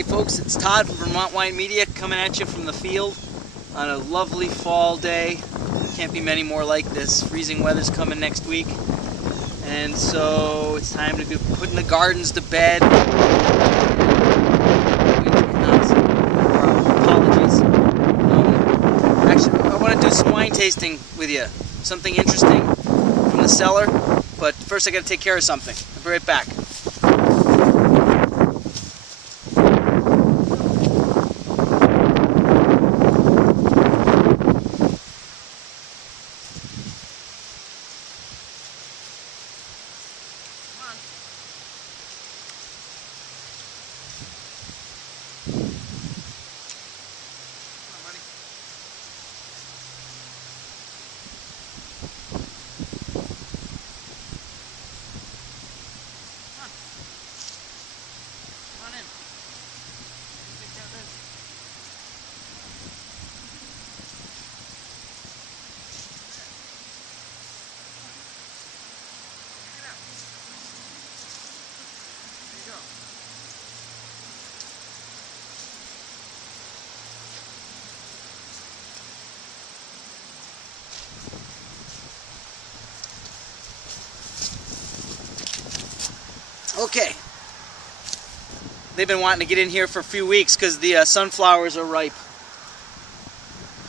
Hey folks, it's Todd from Vermont Wine Media coming at you from the field on a lovely fall day. Can't be many more like this. Freezing weather's coming next week. And so it's time to be putting the gardens to bed. Apologies. Actually, I want to do some wine tasting with you. Something interesting from the cellar. But first I got to take care of something. I'll be right back. Okay, they've been wanting to get in here for a few weeks because the sunflowers are ripe.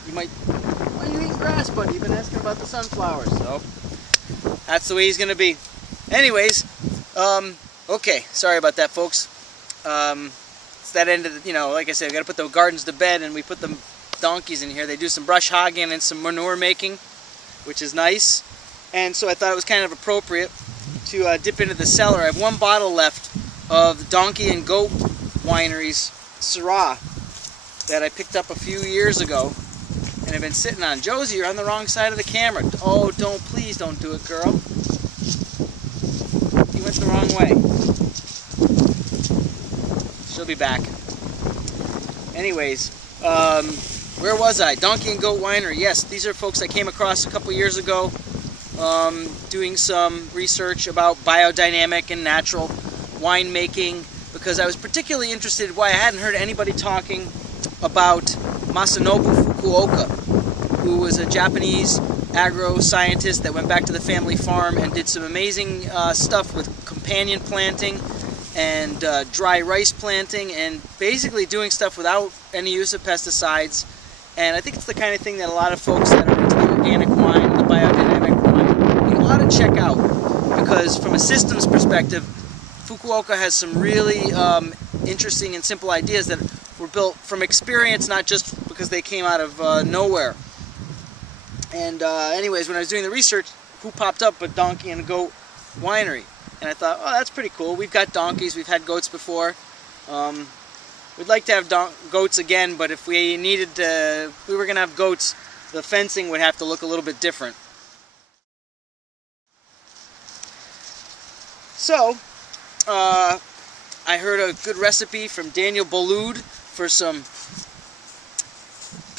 You might, why are you eating grass, buddy? You've been asking about the sunflowers, so that's the way he's going to be. Anyways, okay, sorry about that, folks. It's that end of the, like I said, we got to put the gardens to bed, and we put the donkeys in here. They do some brush hogging and some manure making, which is nice. And so I thought it was kind of appropriate to dip into the cellar. I have one bottle left of the Donkey and Goat Winery's Syrah that I picked up a few years ago and have been sitting on. Josie, you're on the wrong side of the camera. Oh, please don't do it, girl. You went the wrong way. She'll be back. Anyways, where was I? Donkey and Goat Winery. Yes, these are folks I came across a couple years ago. Doing some research about biodynamic and natural winemaking, because I was particularly interested why I hadn't heard anybody talking about Masanobu Fukuoka, who was a Japanese agro-scientist that went back to the family farm and did some amazing stuff with companion planting and dry rice planting, and basically doing stuff without any use of pesticides. And I think it's the kind of thing that a lot of folks that are into the organic wine, the biodynamic wine, you ought to check out, because from a systems perspective, Fukuoka has some really interesting and simple ideas that were built from experience, not just because they came out of nowhere. And anyways, when I was doing the research, who popped up but Donkey and Goat Winery? And I thought, oh, that's pretty cool. We've got donkeys, we've had goats before. We'd like to have goats again, but if we needed to, if we were going to have goats, the fencing would have to look a little bit different. So, I heard a good recipe from Daniel Boulud for some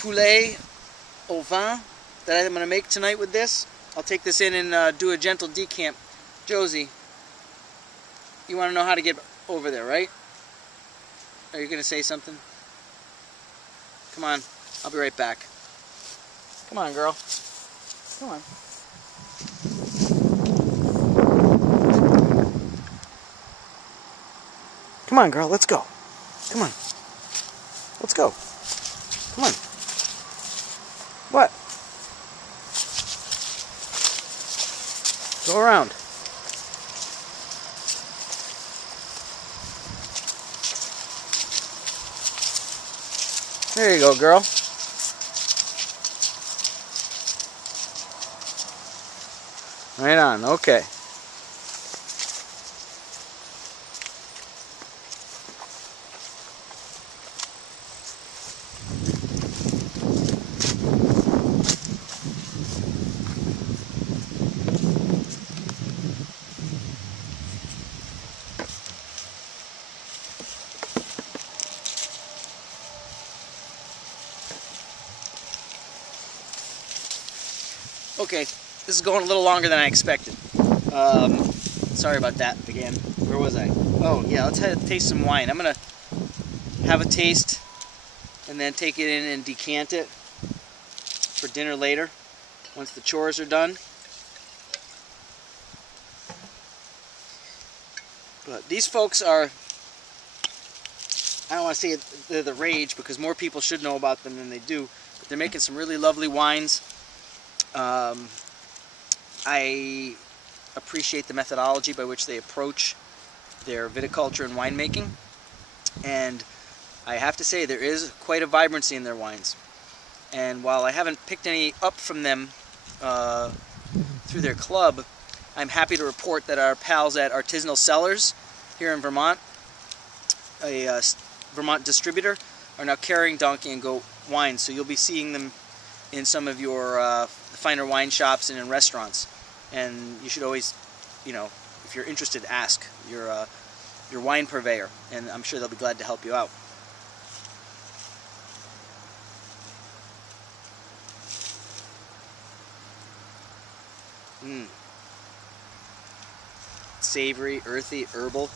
poulet au vin that I'm going to make tonight with this. I'll take this in and do a gentle decamp. Josie, you want to know how to get over there, right? Are you going to say something? Come on, I'll be right back. Come on, girl. Come on. Come on, girl, let's go. Come on. Let's go. Come on. What? Go around. There you go, girl. Right on, okay. Okay, this is going a little longer than I expected. Sorry about that again. Where was I? Oh yeah, let's taste some wine. I'm gonna have a taste, and then take it in and decant it for dinner later once the chores are done. But these folks are, I don't want to say they're the rage because more people should know about them than they do, but they're making some really lovely wines. I appreciate the methodology by which they approach their viticulture and winemaking, and I have to say there is quite a vibrancy in their wines. And while I haven't picked any up from them through their club, I'm happy to report that our pals at Artisanal Cellars here in Vermont, a Vermont distributor, are now carrying Donkey and Goat wines, so you'll be seeing them in some of your finer wine shops and in restaurants. And you should always, you know, if you're interested, ask your wine purveyor, and I'm sure they'll be glad to help you out. Savory, earthy, herbal.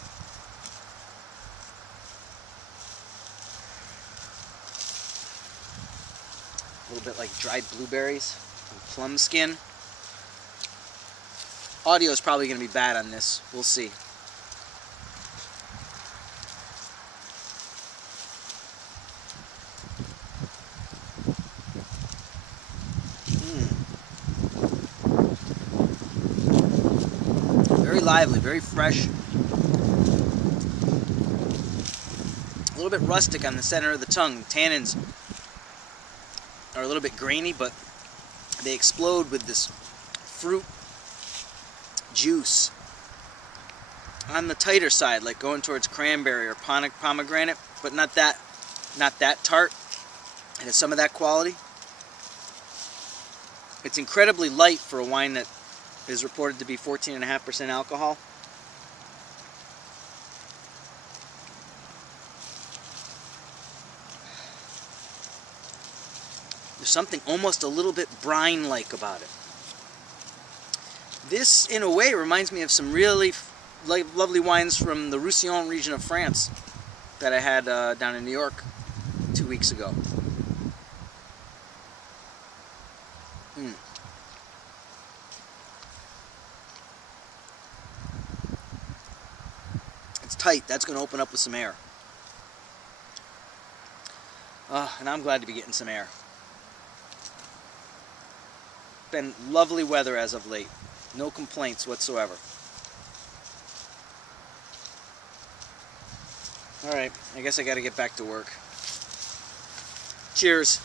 A little bit like dried blueberries and plum skin. Audio is probably going to be bad on this. We'll see. Very lively, very fresh. A little bit rustic on the center of the tongue. Tannins are a little bit grainy, but they explode with this fruit juice on the tighter side, like going towards cranberry or pomegranate, but not that tart. It has some of that quality. It's incredibly light for a wine that is reported to be 14.5% alcohol. There's something almost a little bit brine-like about it. This, in a way, reminds me of some really lovely wines from the Roussillon region of France that I had down in New York 2 weeks ago. It's tight. That's going to open up with some air. And I'm glad to be getting some air. Been lovely weather as of late. No complaints whatsoever. Alright, I guess I gotta get back to work. Cheers.